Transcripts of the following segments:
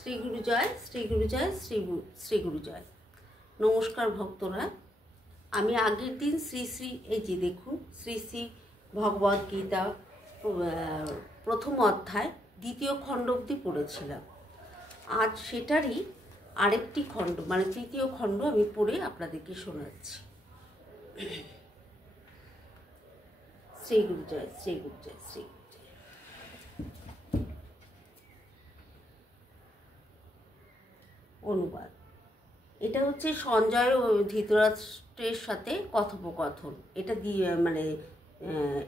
শ্রী গুরু জয়, শ্রী গুরু জয়, শ্রী গুরু জয়। নমস্কার ভক্তরা, আমি আগের দিন শ্রী শ্রী এই যে দেখুন শ্রী শ্রী ভগবদ গীতা প্রথম অধ্যায় দ্বিতীয় খণ্ড অবধি পড়েছিলাম। আজ সেটারই আরেকটি খণ্ড মানে তৃতীয় খণ্ড আমি পড়ে আপনাদেরকে শোনাচ্ছি। শ্রী গুরু জয়, শ্রী গুরু জয়, শ্রী গুরু জয়। অনুবাদ। এটা হচ্ছে সঞ্জয় ও ধৃতরাষ্ট্রের সাথে কথোপকথন। এটা দিয়ে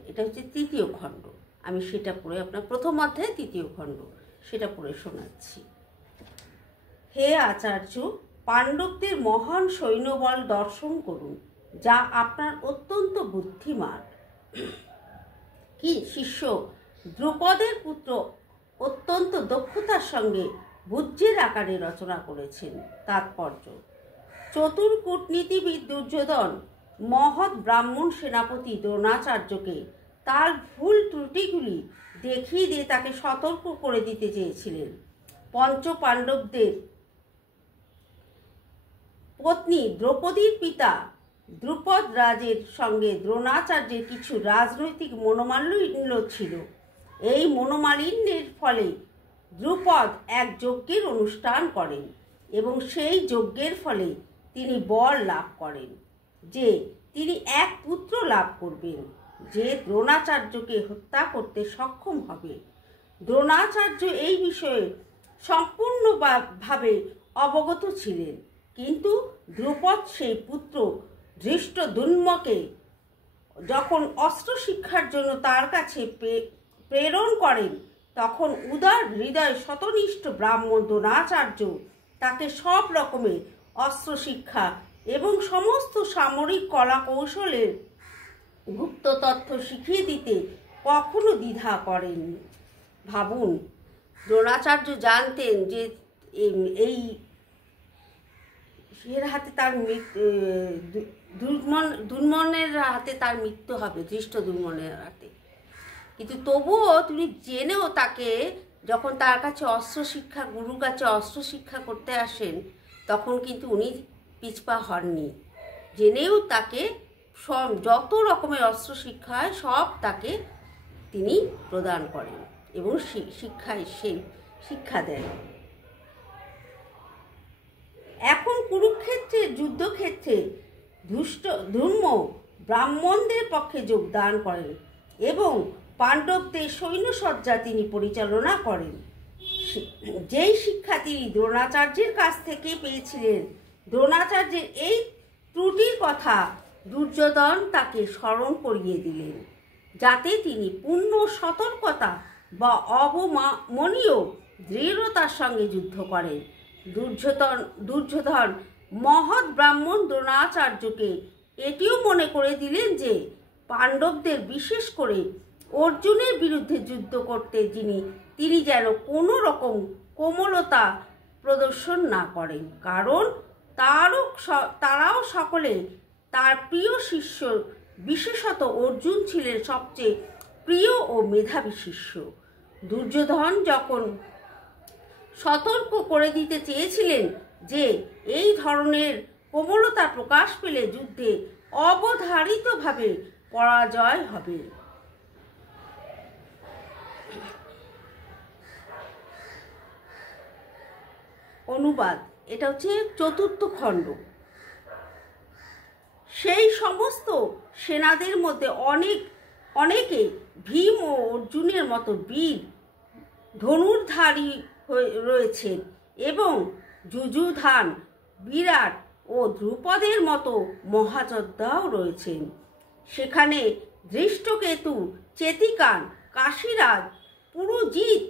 এটা হচ্ছে তৃতীয় খণ্ড। আমি সেটা পড়ে আপনার প্রথম অধ্যায় তৃতীয় খণ্ড সেটা পড়ে শোনাচ্ছি। হে আচার্য, পাণ্ডবদের মহান সৈন্যবল দর্শন করুন, যা আপনার অত্যন্ত বুদ্ধিমান। কি শিষ্য দ্রুপদের পুত্র অত্যন্ত দক্ষতার সঙ্গে ভুজ্যের আকারে রচনা করেছেন। তাৎপর্য: চতুর কূটনীতিবিদ দুর্যোধন মহৎ ব্রাহ্মণ সেনাপতি দ্রোণাচার্যকে তার ভুল ত্রুটিগুলি দেখিয়ে দিয়ে তাকে সতর্ক করে দিতে চেয়েছিলেন। পঞ্চ পাণ্ডবদের পত্নী দ্রৌপদীর পিতা দ্রুপদ রাজের সঙ্গে দ্রোণাচার্যের কিছু রাজনৈতিক মনোমালিন্য ছিল। এই মনোমালিন্যের ফলে দ্রুপদ এক যজ্ঞের অনুষ্ঠান করেন এবং সেই যজ্ঞের ফলে তিনি বর লাভ করেন যে তিনি এক পুত্র লাভ করবেন, যে দ্রোণাচার্যকে হত্যা করতে সক্ষম হবে। দ্রোণাচার্য এই বিষয়ে সম্পূর্ণভাবে অবগত ছিলেন, কিন্তু দ্রুপদ সেই পুত্র ধৃষ্টদ্যুম্নকে যখন অস্ত্র শিক্ষার জন্য তার কাছে প্রেরণ করেন, তখন উদার হৃদয় শতনিষ্ঠ ব্রাহ্মণ দ্রোণাচার্য তাকে সব রকমের অস্ত্র শিক্ষা এবং সমস্ত সামরিক কলা কৌশলের গুপ্ত তথ্য শিখিয়ে দিতে কখনো দ্বিধা করেননি। ভাবুন, দ্রোণাচার্য জানতেন যে এই এর হাতে তার দুর্মনের হাতে তার মৃত্যু হবে, ধৃষ্টদ্যুম্নের হাতে, কিন্তু তবুও তিনি জেনেও তাকে যখন তার কাছে অস্ত্র শিক্ষা গুরুর কাছে অস্ত্র শিক্ষা করতে আসেন, তখন কিন্তু উনি পিছপা হননি। জেনেও তাকে সব যত রকমের অস্ত্র শিক্ষা হয় সব তাকে তিনি প্রদান করেন এবং শিক্ষা দেন। এখন কুরুক্ষেত্রের যুদ্ধক্ষেত্রে ধূর্ম ব্রাহ্মণদের পক্ষে যোগদান করেন এবং পাণ্ডবদের সৈন্যসজ্জা তিনি পরিচালনা করেন। যেই শিক্ষা তিনি দ্রোণাচার্যের কাছ থেকে পেয়েছিলেন, দ্রোণাচার্যের এই ত্রুটির কথা দুর্যোধন তাকে স্মরণ করিয়ে দিলেন, যাতে তিনি পূর্ণ সতর্কতা বা অবমাননীয় দৃঢ়তার সঙ্গে যুদ্ধ করেন। দুর্যোধন মহৎ ব্রাহ্মণ দ্রোণাচার্যকে এটিও মনে করে দিলেন যে পাণ্ডবদের বিশেষ করে অর্জুনের বিরুদ্ধে যুদ্ধ করতে তিনি যেন কোনো রকম কোমলতা প্রদর্শন না করেন, কারণ তারাও সকলে তার প্রিয় শিষ্য, বিশেষত অর্জুন ছিলেন সবচেয়ে প্রিয় ও মেধাবী শিষ্য। দুর্যোধন যখন সতর্ক করে দিতে চেয়েছিলেন যে এই ধরনের কোমলতা প্রকাশ পেলে যুদ্ধে অবধারিতভাবে পরাজয় হবে। অনুবাদ। এটা হচ্ছে চতুর্থ খণ্ড। সেই সমস্ত সেনাদের মধ্যে অনেকে ভীম ও অর্জুনের মতো বীর ধনুর্ধারী রয়েছেন এবং যুযুধান, বিরাট ও দ্রুপদের মতো মহাযোদ্ধাও রয়েছেন। সেখানে ধৃষ্টকেতু, চেতিকান, কাশীরাজ, পুরুজিৎ,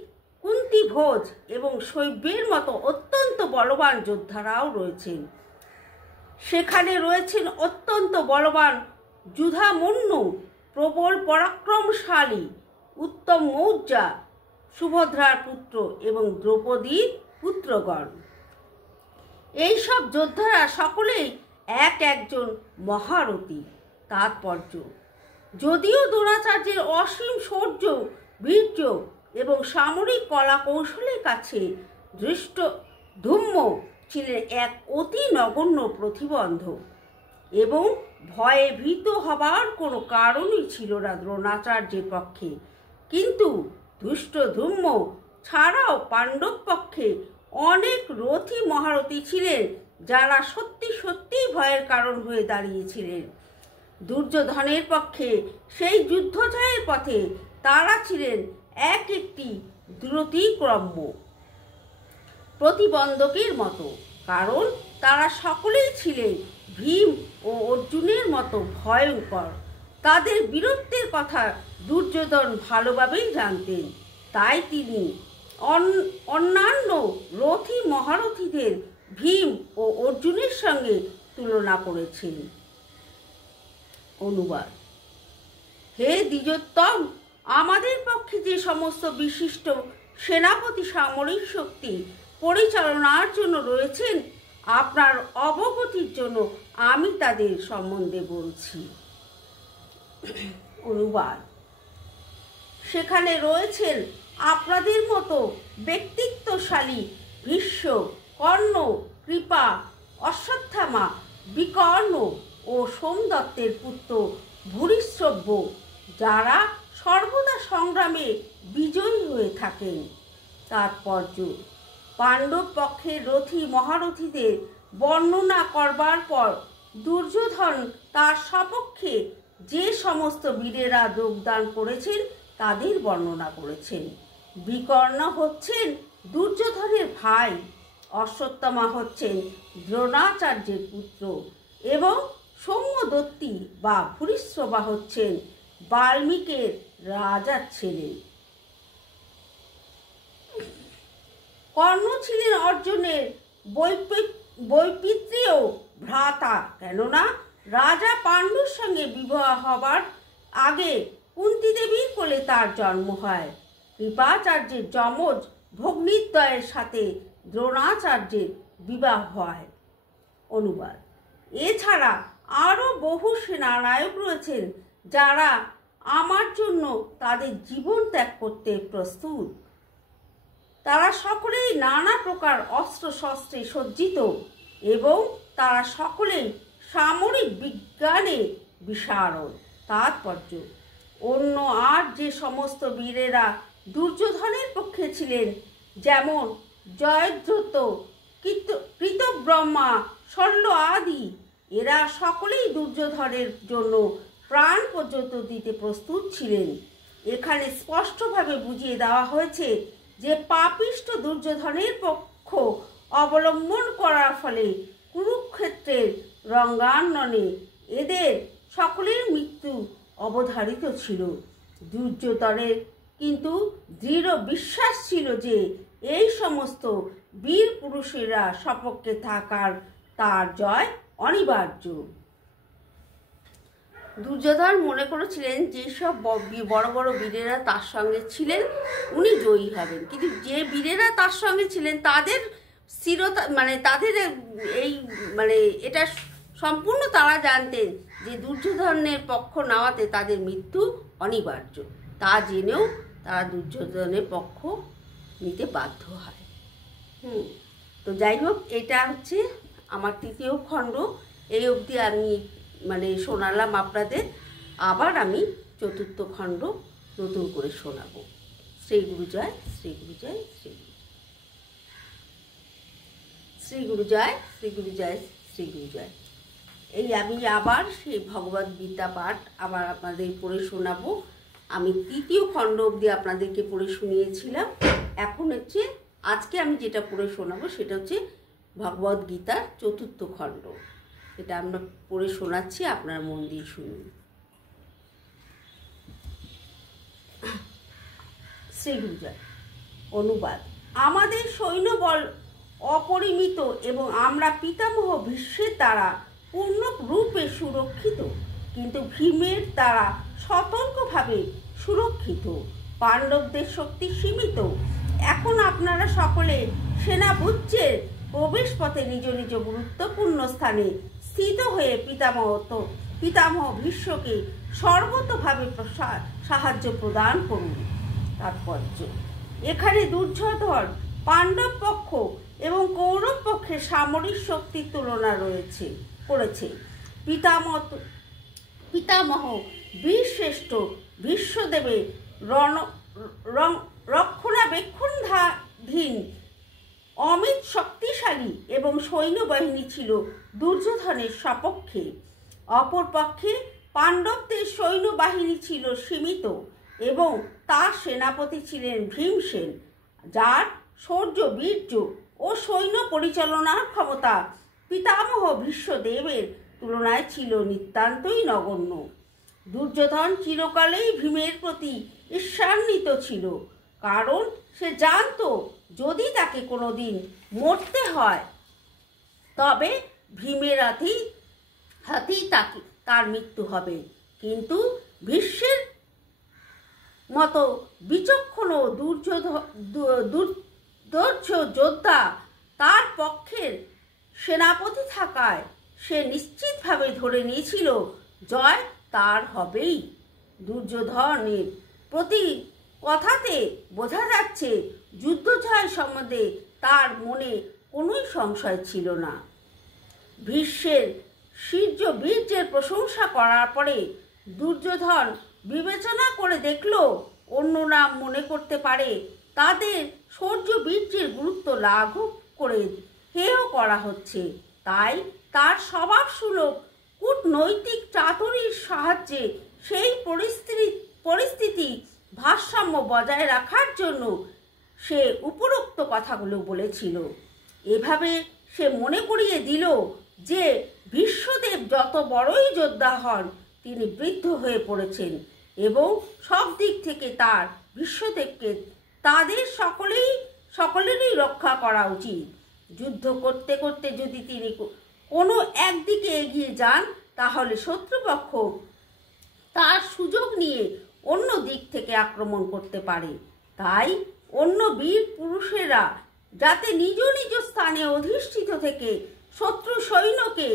কুন্তিভোজ এবং শৈব্যের মতো অত্যন্ত বলবান যোদ্ধারাও রয়েছেন। সেখানে রয়েছেন অত্যন্ত বলবান যুধামন্যু, প্রবল পরাক্রমশালী উত্তম মৌর্যা, সুভদ্রার পুত্র এবং দ্রৌপদীর পুত্রগণ। এইসব যোদ্ধারা সকলেই একজন মহারথী। তাৎপর্য: যদিও দ্রোণাচার্যের অসীম শৌর্য, বীর্য এবং সামরিক কলা কৌশলের কাছে ধৃষ্টদ্যুম্ন ছিলেন এক অতি নগণ্য প্রতিবন্ধক এবং ভয়ে ভীত হবার কোনো কারণই ছিল না দ্রোণাচার্যের পক্ষে। কিন্তু ধৃষ্টদ্যুম্ন ছাড়াও পাণ্ডব পক্ষে অনেক রথী মহারথী ছিলেন, যারা সত্যি সত্যিই ভয়ের কারণ হয়ে দাঁড়িয়েছিলেন। দুর্যোধনের পক্ষে সেই যুদ্ধ জয়ের পথে তারা ছিলেন এক একটি দ্রুতিক্রম্য প্রতিবন্ধকের মতো, কারণ তারা সকলেই ছিলেন ভীম ও অর্জুনের মতো ভয়ঙ্কর। তাদের বীরত্বের কথা দুর্যোধন ভালোভাবেই জানতেন, তাই তিনি অন্যান্য রথী মহারথীদের ভীম ও অর্জুনের সঙ্গে তুলনা করেছেন। অনুবাদ: হে দ্বিজোত্তম, আমাদের পক্ষে যে সমস্ত বিশিষ্ট সেনাপতি সামরিক শক্তি পরিচালনার জন্য রয়েছেন, আপনার অবগতির জন্য আমি তাদের সম্বন্ধে বলছি। অনুবাদ: সেখানে রয়েছেন আপনাদের মতো ব্যক্তিত্বশালী ভীষ্ম, কর্ণ, কৃপা, অশ্বত্থামা, বিকর্ণ ও সোমদত্তের পুত্র ভূরিশ্রব্য, যারা সর্বদা সংগ্রামে বিজয়ী হয়ে থাকেন। তাৎপর্য: পাণ্ডব পক্ষের রথী মহারথীদের বর্ণনা করবার পর দুর্যোধন তার সপক্ষে যে সমস্ত বীরেরা যোগদান করেছেন তাদের বর্ণনা করেছেন। বিকর্ণ হচ্ছেন দুর্যোধনের ভাই, অশ্বত্থামা হচ্ছেন দ্রোণাচার্যের পুত্র এবং সৌম্যদত্তী বা ভূরিশ্রবা হচ্ছেন বাল্মীকের রাজার ছেলে। কর্ণ ছিলেন অর্জুনের বৈপিত্রীয় ভ্রাতা, কেননা রাজা পাণ্ডুর সঙ্গে বিবাহ হবার আগে কুন্তী দেবীর কোলে তার জন্ম হয়। কৃপাচার্যের যমজ ভগ্নীদ্বয়ের সাথে দ্রোণাচার্যের বিবাহ হয়। অনুবাদ: এছাড়া আরও বহু সেনানায়ক রয়েছেন, যারা আমার জন্য তাদের জীবন ত্যাগ করতে প্রস্তুত। তারা সকলেই নানা প্রকার অস্ত্র শস্ত্রে সজ্জিত এবং তারা সকলেই সামরিক বিজ্ঞানে বিশারদ। তাৎপর্য: অন্য আর যে সমস্ত বীরেরা দুর্যোধনের পক্ষে ছিলেন, যেমন জয়দ্রথ, কৃতব্রহ্মা, শল্য আদি, এরা সকলেই দুর্যোধনের জন্য প্রাণ পর্যন্ত দিতে প্রস্তুত ছিলেন। এখানে স্পষ্টভাবে বুঝিয়ে দেওয়া হয়েছে যে পাপিষ্ঠ দুর্যোধনের পক্ষ অবলম্বন করার ফলে কুরুক্ষেত্রের রঙ্গাঙ্গনে এদের সকলের মৃত্যু অবধারিত ছিল। দুর্যোধনের কিন্তু দৃঢ় বিশ্বাস ছিল যে এই সমস্ত বীর পুরুষেরা সপক্ষে থাকার তার জয় অনিবার্য। দুর্যোধন মনে করেছিলেন যেসব বড় বড় বীরেরা তার সঙ্গে ছিলেন উনি জয়ী হবেন, কিন্তু যে বীরেরা তার সঙ্গে ছিলেন তাদের স্থিরতা তাদের এটা সম্পূর্ণ তারা জানতেন যে দুর্যোধনের পক্ষ নেওয়াতে তাদের মৃত্যু অনিবার্য। তা জেনেও তারা দুর্যোধনের পক্ষ নিতে বাধ্য হয়। তো যাই হোক, এটা হচ্ছে আমার তৃতীয় খণ্ড। এই অবধি আমি শোনালাম আপনাদের। আবার আমি চতুর্থ খণ্ড নতুন করে শোনাবো। শ্রী গুরু জয়, শ্রী গুরু জয়, শ্রী গুরু জয়, শ্রী গুরু জয়, শ্রী গুরু জয়, শ্রী গুরু জয়। এই আমি আবার সেই ভগবদ গীতা পাঠ আবার আপনাদের পড়ে শোনাবো। আমি তৃতীয় খণ্ড অবধি আপনাদেরকে পড়ে শুনিয়েছিলাম। এখন হচ্ছে আজকে আমি যেটা পড়ে শোনাবো সেটা হচ্ছে ভগবদ গীতার চতুর্থ খণ্ড। এটা আমরা পড়ে শোনাচ্ছি, আপনার মন দিয়ে শুনুন। শ্রী গুরু জয়। অনুবাদ: আমাদের সৈন্যবল অপরিমিত এবং আমরা পিতামহ ভীষ্মের দ্বারা পূর্ণরূপে সুরক্ষিত, কিন্তু ভীমের দ্বারা সতর্কভাবে সুরক্ষিত। পাণ্ডবদের শক্তি সীমিত। এখন আপনারা সকলে সেনাবুজ্জের প্রবেশ পথে নিজ নিজ গুরুত্বপূর্ণ স্থানে স্থিত হয়ে পিতামহ ভীষ্মকে সর্বতোভাবে সাহায্য প্রদান করুন। তাৎপর্য: এখানে দুর্যোধন পাণ্ডব পক্ষ এবং কৌরব পক্ষের সামরিক শক্তির তুলনা করেছে। পিতামহ বীরশ্রেষ্ঠ ভীষ্মদেবের রক্ষণাবেক্ষণাধীন অমিত শক্তিশালী এবং সৈন্যবাহিনী ছিল দুর্যোধনের সপক্ষে। অপরপক্ষে পাণ্ডবদের সৈন্যবাহিনী ছিল সীমিত এবং তার সেনাপতি ছিলেন ভীমসেন, যার শৌর্য, বীর্য ও সৈন্য পরিচালনার ক্ষমতা পিতামহ ভীষ্মদেবের তুলনায় ছিল নিতান্তই নগণ্য। দুর্যোধন চিরকালেই ভীমের প্রতি ঈর্ষান্বিত ছিল, কারণ সে জানত যদি তাকে কোনোদিন মরতে হয় তবে ভীমের হাতেই তার মৃত্যু হবে। কিন্তু ভীষ্মের মতো বিচক্ষণ ও দুর্ধর্ষ যোদ্ধা তার পক্ষের সেনাপতি থাকায় সে নিশ্চিতভাবে ধরে নিয়েছিল জয় তার হবেই। দুর্যোধনের প্রতি কথাতে বোঝা যাচ্ছে যুদ্ধ জয় সম্বন্ধে তার মনে কোনোই সংশয় ছিল না। ভীষ্মের বীর্যের প্রশংসা করার পরে দুর্যোধন বিবেচনা করে দেখল অন্যরা মনে করতে পারে তাদের শৌর্য বীর্যের গুরুত্ব লাঘব করে হেয় করা হচ্ছে, তাই তার স্বভাবসুলভ কূটনৈতিক চাতুরীর সাহায্যে সেই পরিস্থিতি ভারসাম্য বজায় রাখার জন্য সে উপরোক্ত কথাগুলো বলেছিল। এভাবে সে মনে করিয়ে দিল যে ভীষ্মদেব যত বড়ই যোদ্ধা হন, তিনি বৃদ্ধ হয়ে পড়েছেন এবং সব দিক থেকে তার ভীষ্মদেবকে তাদের সকলেরই রক্ষা করা উচিত। যুদ্ধ করতে করতে যদি তিনি কোনো একদিকে এগিয়ে যান, তাহলে শত্রুপক্ষ তার সুযোগ নিয়ে অন্য দিক থেকে আক্রমণ করতে পারে। তাই অন্য বীর পুরুষেরা যাতে নিজ নিজ স্থানে অধিষ্ঠিত থেকে শত্রু সৈন্যকে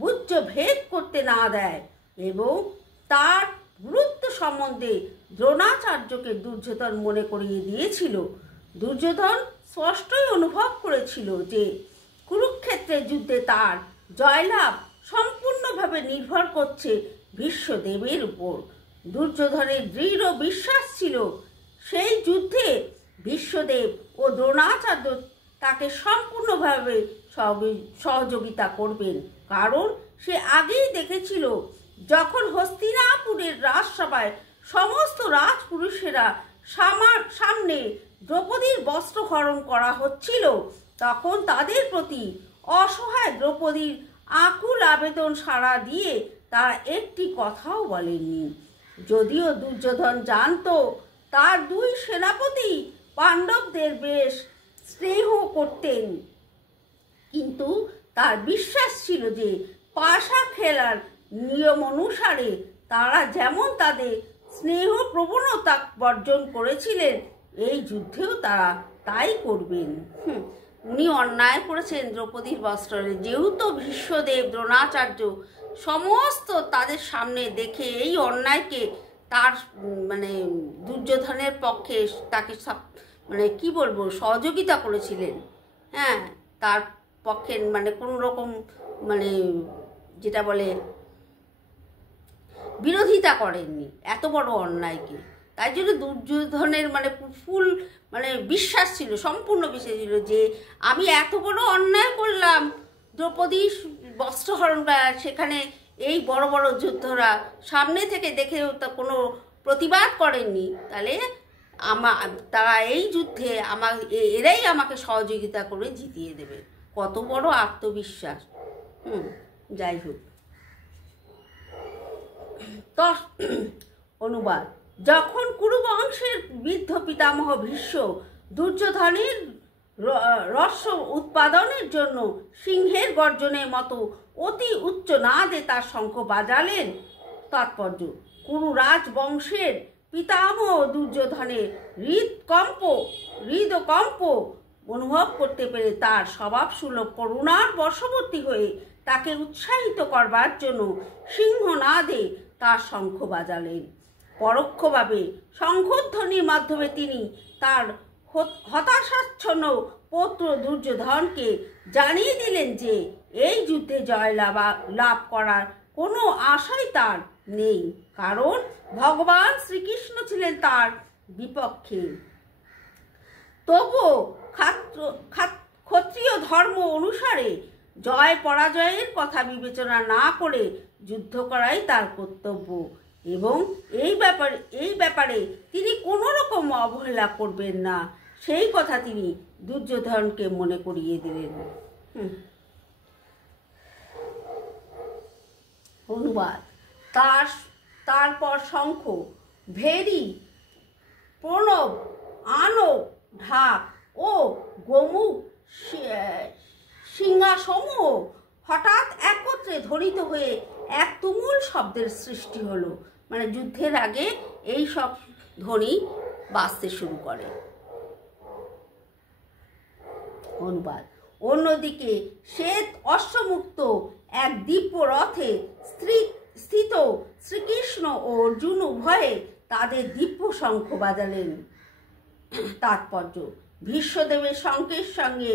বুজ্জ ভেদ করতে না দেয় এবং তার গুরুত্ব সম্বন্ধে দ্রোণাচার্যকে দুর্যোধন মনে করিয়ে দিয়েছিল। দুর্যোধন স্পষ্টই অনুভব করেছিল যে কুরুক্ষেত্রের যুদ্ধে তার জয়লাভ সম্পূর্ণভাবে নির্ভর করছে ভীষ্মদেবের উপর। দুর্যোধনের দৃঢ় বিশ্বাস ছিল সেই যুদ্ধে ভীষ্মদেব ও দ্রোণাচার্য তাকে সম্পূর্ণভাবে সহযোগিতা করবেন, কারণ সে আগেই দেখেছিল যখন হস্তিনাপুরের রাজসভায় সমস্ত রাজপুরুষেরা সামনে দ্রৌপদীর বস্ত্রহরণ করা হচ্ছিল, তখন তাদের প্রতি অসহায় দ্রৌপদীর আকুল আবেদন সাড়া দিয়ে তারা একটি কথাও বলেননি। যদিও দুর্যোধন জানত তার দুই সেনাপতি পাণ্ডবদের বেশ স্নেহ করতেন, কিন্তু তার বিশ্বাস ছিল যে পাশা খেলার নিয়ম অনুসারে তারা যেমন তাদের স্নেহ প্রবণতা বর্জন করেছিলেন, এই যুদ্ধেও তারা তাই করবেন। উনি অন্যায় করেছেন দ্রৌপদীর বস্ত্রে, যেহেতু ভীষ্মদেব, দ্রোণাচার্য সমস্ত তাদের সামনে দেখে এই অন্যায়কে তার দুর্যোধনের পক্ষে তাকে কি বলবো সহযোগিতা করেছিলেন। হ্যাঁ, তার পক্ষে কোনো রকম যেটা বলে বিরোধিতা করেননি এত বড় অন্যায়কে। তাই জন্য দুর্যোধনের ফুল বিশ্বাস ছিল, সম্পূর্ণ বিশ্বাস ছিল যে আমি এত বড় অন্যায় করলাম, দ্রৌপদীর বস্ত্রহরণ, সেখানে এই বড় বড় যোদ্ধারা সামনে থেকে দেখে কোনো প্রতিবাদ করেননি, তাহলে তারা এই যুদ্ধে এরাই আমাকে সহযোগিতা করে জিতিয়ে দেবে। কত বড় আত্মবিশ্বাস। যাই হোক, অনুবাদ। যখন কুরুবংশের বৃদ্ধ পিতামহ ভীষ্ম দুর্যোধনের রস্য উৎপাদনের জন্য সিংহের গর্জনের মতো অতি উচ্চ নাদে তার শঙ্খ বাজালেন, তাৎপর্য কুরু রাজবংশের পিতামহ দুর্যোধনের হৃদকম্প অনুভব করতে পেরে তার স্বভাবসুলভ করুণার বশবর্তী হয়ে তাকে উৎসাহিত করবার জন্য সিংহনাদে তার শঙ্খ বাজালেন। পরোক্ষভাবে শঙ্খধ্বনির মাধ্যমে তিনি তার হতাশাচ্ছন্ন পুত্র দুর্যোধনকে জানিয়ে দিলেন যে এই যুদ্ধে জয় লাভ করার কোনো আশাই তার নেই, কারণ ভগবান শ্রীকৃষ্ণ ছিলেন তার বিপক্ষে। তবুও ক্ষত্রিয় ধর্ম অনুসারে জয় পরাজয়ের কথা বিবেচনা না করে যুদ্ধ করাই তার কর্তব্য এবং এই ব্যাপারে তিনি কোনো রকম অবহেলা করবেন না, সেই কথা তিনি দুর্যোধনকে মনে করিয়ে দিলেন। অনুবাদ। তারপর শঙ্খ, ভেরি, প্রণব, আনব, ঢাক ও গোমুখ সিংহাসমূহ হঠাৎ একত্রে ধ্বনিত হয়ে এক তুমুল শব্দের সৃষ্টি হলো। মানে যুদ্ধের আগে এই সব ধ্বনি বাজতে শুরু করে। অনুবাদ। অন্যদিকে শ্বেত অশ্বমুক্ত এক দিব্য রথে স্থিত শ্রীকৃষ্ণ ও অর্জুন উভয়ে তাদের দিব্য শঙ্খ বাজালেন। তাৎপর্য। ভীষ্মদেবের শঙ্খের সঙ্গে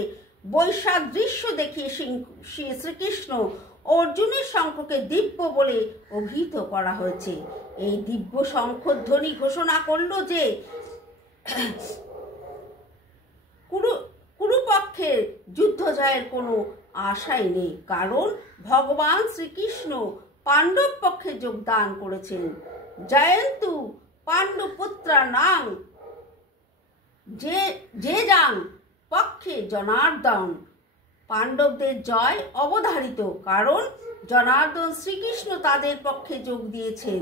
বৈসাদৃশ্য দেখিয়ে শ্রীকৃষ্ণ অর্জুনের শঙ্খকে দিব্য বলে অভিহিত করা হয়েছে। এই দিব্য শঙ্খধ্বনি ঘোষণা করল যে কুরুপক্ষের যুদ্ধ জয়ের কোনো আশাই নেই, কারণ ভগবান শ্রীকৃষ্ণ পাণ্ডব পক্ষে যোগদান করেছেন। জয়ন্তু পাণ্ডুপুত্রা নাং যে যাং পক্ষে জনার্দন। পাণ্ডবদের জয় অবধারিত, কারণ জনার্দন শ্রীকৃষ্ণ তাদের পক্ষে যোগ দিয়েছেন।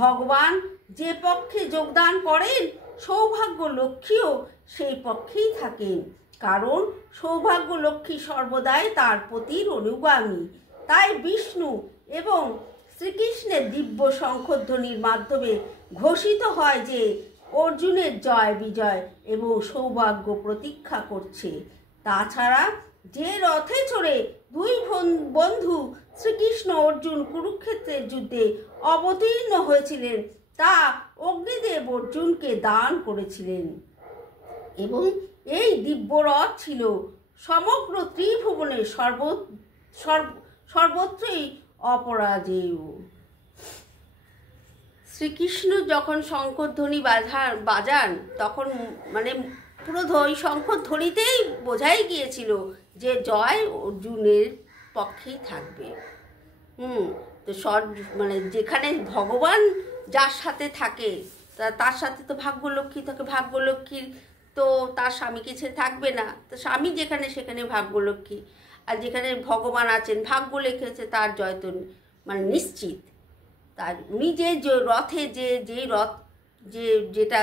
ভগবান যে পক্ষে যোগদান করেন সৌভাগ্য লক্ষ্মীও সেই পক্ষেই থাকেন, কারণ সৌভাগ্য লক্ষ্মী সর্বদাই তার পতির অনুগামী। তাই বিষ্ণু এবং শ্রীকৃষ্ণের দিব্য শঙ্খধ্বনির মাধ্যমে ঘোষিত হয় যে অর্জুনের জয় বিজয় এবং সৌভাগ্য প্রতীক্ষা করছে। তাছাড়া যে রথে চড়ে দুই বন্ধু শ্রীকৃষ্ণ অর্জুন কুরুক্ষেত্রের যুদ্ধে অবতীর্ণ হয়েছিলেন তা অগ্নিদেব অর্জুনকে দান করেছিলেন এবং এই দিব্য রথ ছিল সমগ্র ত্রিভুবনে সর্বত্রই অপরাজেয়। শ্রীকৃষ্ণ যখন শঙ্খধ্বনি বাজান তখন মানে পুরো ওই শঙ্খধ্বনিতেই বোঝাই গিয়েছিল যে জয় অর্জুনের পক্ষেই থাকবে। তো মানে যেখানে ভগবান যার সাথে থাকে তার সাথে তো ভাগ্যলক্ষ্মী থাকে, ভাগ্যলক্ষ্মীর তো তার স্বামীকে ছেড়ে থাকবে না, তো স্বামী যেখানে সেখানে ভাগ্যলক্ষ্মী, আর যেখানে ভগবান আছেন ভাগ্য লিখেছে তার জয় তো মানে নিশ্চিত। তার উনি যে রথে যেই রথ যেটা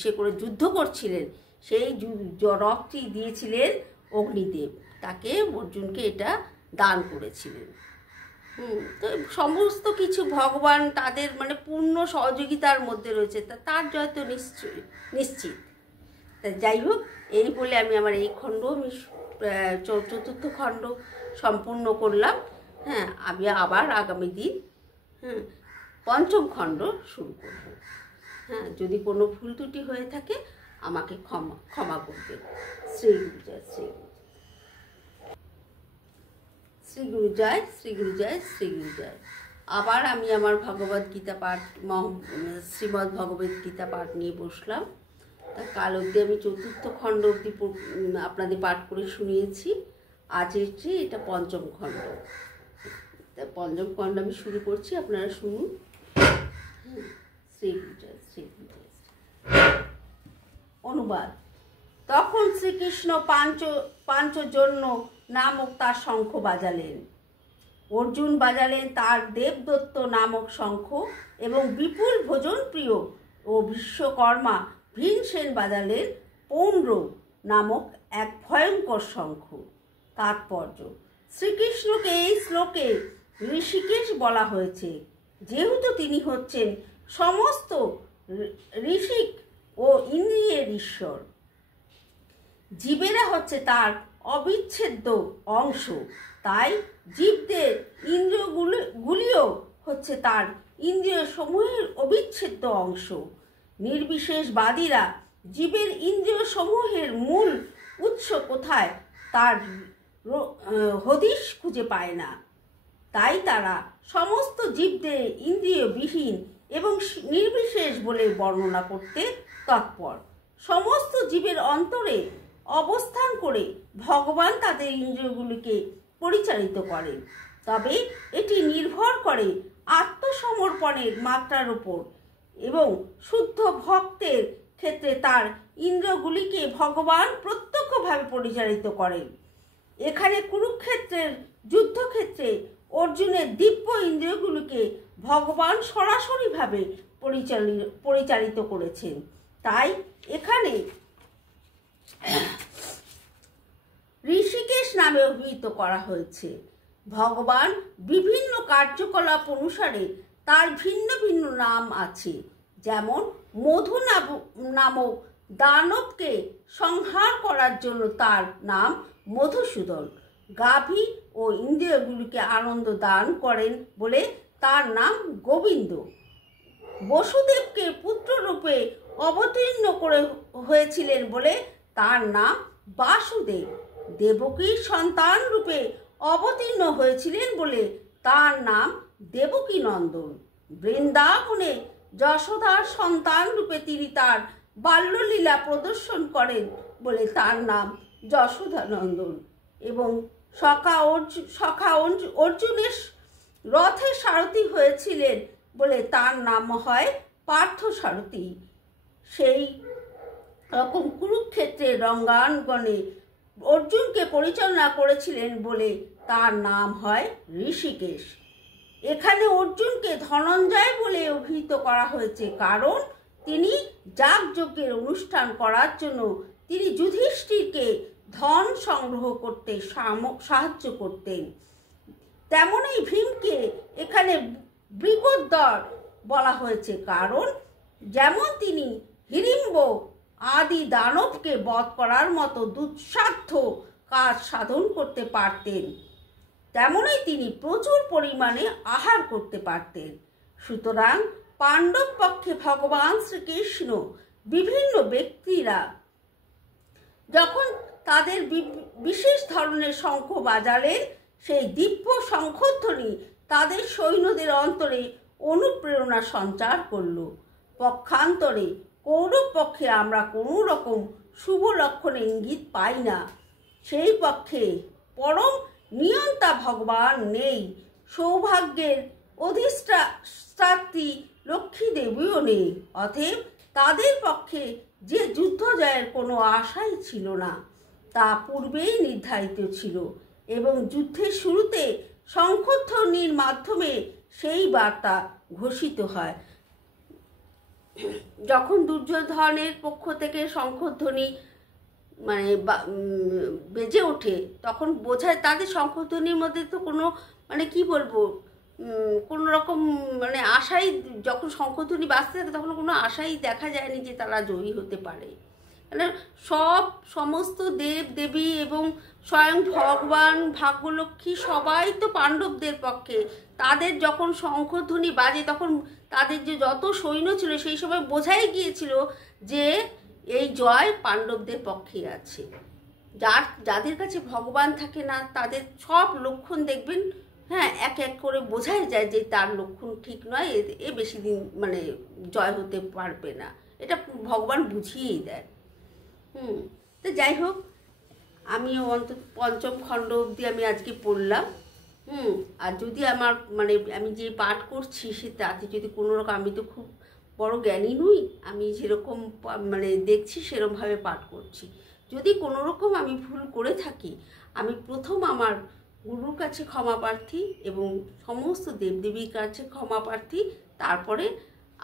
সে করে যুদ্ধ করছিলেন সেই রথটি দিয়েছিলেন অগ্নিদেব, তাকে অর্জুনকে এটা দান করেছিলেন। তো সমস্ত কিছু ভগবান তাদের মানে পূর্ণ সহযোগিতার মধ্যে রয়েছে, তার জয় তো নিশ্চিত। তা যাই হোক, এই বলে আমি আমার এই খণ্ড আমি চতুর্থ খণ্ড সম্পূর্ণ করলাম। আমি আবার আগামী দিন পঞ্চম খণ্ড শুরু করব। যদি কোনো ভুল ত্রুটি হয়ে থাকে আমাকে ক্ষমা করবেন। শ্রী গুরু জয়, শ্রী গুরু জয়, শ্রী গুরু জয়, শ্রী গুরু জয়। আবার আমি আমার ভগবদ্গীতা পাঠ শ্রীমদ্ ভগবদ্গীতা পাঠ নিয়ে বসলাম। তা কাল অবধি আমি চতুর্থ খণ্ড অবধি আপনাদের পাঠ করে শুনিয়েছি। আজ হচ্ছে এটা পঞ্চম খণ্ড। তা পঞ্চম খণ্ড আমি শুরু করছি, আপনারা শুনুন। শ্রী গুরু জয়, শ্রী গুরু জয়। অনুবাদ। তখন শ্রীকৃষ্ণ পাঞ্চজন্য নামক তার শঙ্খ বাজালেন। অর্জুন বাজালেন তার দেবদত্ত নামক শঙ্খ এবং বিপুল ভোজন প্রিয় ও বিশ্বকর্মা ভীমসেন বাজালেন পৌণ্ড নামক এক ভয়ঙ্কর শঙ্খ। তাৎপর্য। শ্রীকৃষ্ণকে এই শ্লোকে ঋষিকেশ বলা হয়েছে, যেহেতু তিনি হচ্ছেন সমস্ত ঋষিক ও ইন্দ্রিয়ের ঈশ্বর। জীবেরা হচ্ছে তার অবিচ্ছেদ্য অংশ, তাই জীবদের ইন্দ্রিয়গুলিও হচ্ছে তার ইন্দ্রিয় সমূহের অবিচ্ছেদ্য অংশ। নির্বিশেষবাদীরা জীবের ইন্দ্রিয় সমূহের মূল উৎস কোথায় তার হদিশ খুঁজে পায় না। তাই তারা সমস্ত জীবদের ইন্দ্রিয়বিহীন এবং নির্বিশেষ বলে বর্ণনা করতে তৎপর। সমস্ত জীবের অন্তরে অবস্থান করে ভগবান তাদের ইন্দ্রিয়গুলিকে পরিচালিত করেন। তবে এটি নির্ভর করে আত্মসমর্পণের মাত্রার উপর এবং শুদ্ধ ভক্তের ক্ষেত্রে তার ইন্দ্রিয়গুলিকে ভগবান প্রত্যক্ষভাবে পরিচালিত করেন। এখানে কুরুক্ষেত্রের যুদ্ধক্ষেত্রে অর্জুনের দিব্য ইন্দ্রিয়গুলিকে ভগবান সরাসরিভাবে পরিচালিত করেছেন। তাই এখানে ঋষিকেশ নামে অভিহিত করা হয়েছে। ভগবান বিভিন্ন কার্যকলাপ অনুসারে তার ভিন্ন ভিন্ন নাম আছে। যেমন মধু নামক দানবকে সংহার করার জন্য তার নাম মধুসূদন। গাভী ও ইন্দ্রিয়গুলিকে আনন্দ দান করেন বলে তার নাম গোবিন্দ। বসুদেবকে পুত্ররূপে অবতীর্ণ হয়েছিলেন বলে তার নাম বাসুদেব। দেবকীর সন্তান রূপে অবতীর্ণ হয়েছিলেন বলে তার নাম দেবকী নন্দন। বৃন্দাবনে যশোদার সন্তান রূপে তিনি তার বাল্যলীলা প্রদর্শন করেন বলে তার নাম যশোদানন্দন। এবং সখা অর্জুনের রথের সারথি হয়েছিলেন বলে তার নাম হয় পার্থসারথী। সেই রকম কুরুক্ষেত্রের রঙ্গাঙ্গনে অর্জুনকে পরিচালনা করেছিলেন বলে তার নাম হয় ঋষিকেশ। এখানে অর্জুনকে ধনঞ্জয় বলে অভিহিত করা হয়েছে, কারণ তিনি যাগযজ্ঞের অনুষ্ঠান করার জন্য তিনি যুধিষ্ঠিরকে ধন সংগ্রহ করতে সাহায্য করতেন। তেমনই ভীমকে এখানে বৃকোদর বলা হয়েছে, কারণ যেমন তিনি হিড়িম্ব আদি দানবকে বধ করার মতো দুঃসাধ্য কাজ সাধন করতে পারতেন, তেমনই তিনি প্রচুর পরিমাণে আহার করতে পারতেন। সুতরাং পাণ্ডব পক্ষে ভগবান শ্রীকৃষ্ণ বিভিন্ন ব্যক্তিরা যখন তাদের বিশেষ ধরনের শঙ্খ বাজালেন, সেই দিব্য শঙ্খধ্বনি তাদের সৈন্যদের অন্তরে অনুপ্রেরণা সঞ্চার করল। পক্ষান্তরে কৌরব পক্ষে আমরা কোনো রকম শুভ লক্ষণের ইঙ্গিত পাই না। সেই পক্ষে পরম নিয়ন্তা ভগবান নেই, সৌভাগ্যের অধিষ্ঠাত্রী লক্ষ্মী দেবীও নেই। অতএব তাদের পক্ষে যে যুদ্ধ জয়ের কোনো আশাই ছিল না, তা পূর্বেই নির্ধারিত ছিল এবং যুদ্ধের শুরুতে শঙ্খধ্বনির মাধ্যমে সেই বার্তা ঘোষিত হয়। যখন দুর্যোধনের পক্ষ থেকে শঙ্খধ্বনি বেজে ওঠে, তখন বোঝায় তাদের শঙ্খধ্বনির মধ্যে তো কোনো কি বলবো, কোনো রকম আশাই, যখন শঙ্খধ্বনি বাজতে থাকে তখন কোনো আশাই দেখা যায়নি যে তারা জয়ী হতে পারে। সমস্ত দেব দেবী এবং স্বয়ং ভগবান ভাগ্যলক্ষ্মী সবাই তো পাণ্ডবদের পক্ষে। তাদের যখন শঙ্খধ্বনি বাজে তখন তাদের যে যত সৈন্য ছিল সেই সময় বোঝাই গিয়েছিল যে এই জয় পাণ্ডবদের পক্ষে আছে। যাদের কাছে ভগবান থাকে না তাদের সব লক্ষণ দেখবেন, হ্যাঁ, এক এক করে বোঝাই যায় যে তার লক্ষণ ঠিক নয়, এ বেশি দিন জয় হতে পারবে না, এটা ভগবান বুঝিয়েই দেয়। তো যাই হোক, আমিও অন্তত পঞ্চম খণ্ড অবধি আমি আজকে পড়লাম। আর যদি আমার আমি যে পাঠ করছি সে তাতে যদি কোনো রকম, আমি তো খুব বড় জ্ঞানী নই, আমি যেরকম দেখছি সেরকমভাবে পাঠ করছি, যদি কোনো রকম আমি ভুল করে থাকি আমি প্রথম আমার গুরুর কাছে ক্ষমা প্রার্থী এবং সমস্ত দেবদেবীর কাছে ক্ষমা প্রার্থী, তারপরে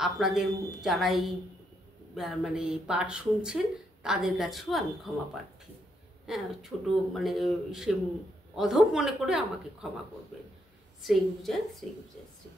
আপনাদের যারা এই পাঠ শুনছেন তাদের কাছেও আমি ক্ষমা প্রার্থী। হ্যাঁ, ছোটো সে অধম মনে করে আমাকে ক্ষমা করবেন। শ্রী গুরু জয়, শ্রী গুরু জয়, শ্রী